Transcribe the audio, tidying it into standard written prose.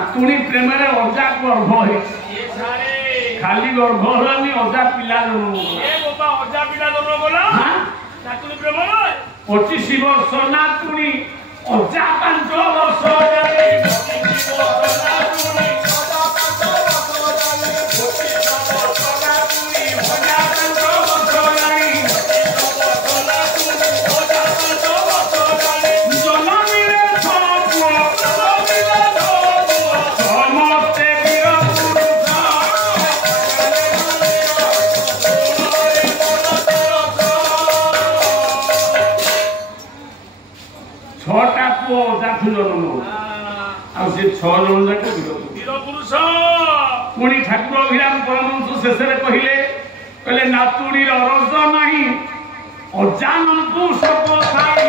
नातुणी प्रेम अजा गर्भ खाली गर्भ हलानी अजा पिला जन्म अजा पिला जन्म कला नातुणी प्रेम 25 वर्ष नातुणी अजा 5 वर्ष पुणी ठाकुर अभिराम परमहंस शेष कहले नातुणी रज नहीं अजानंतु सब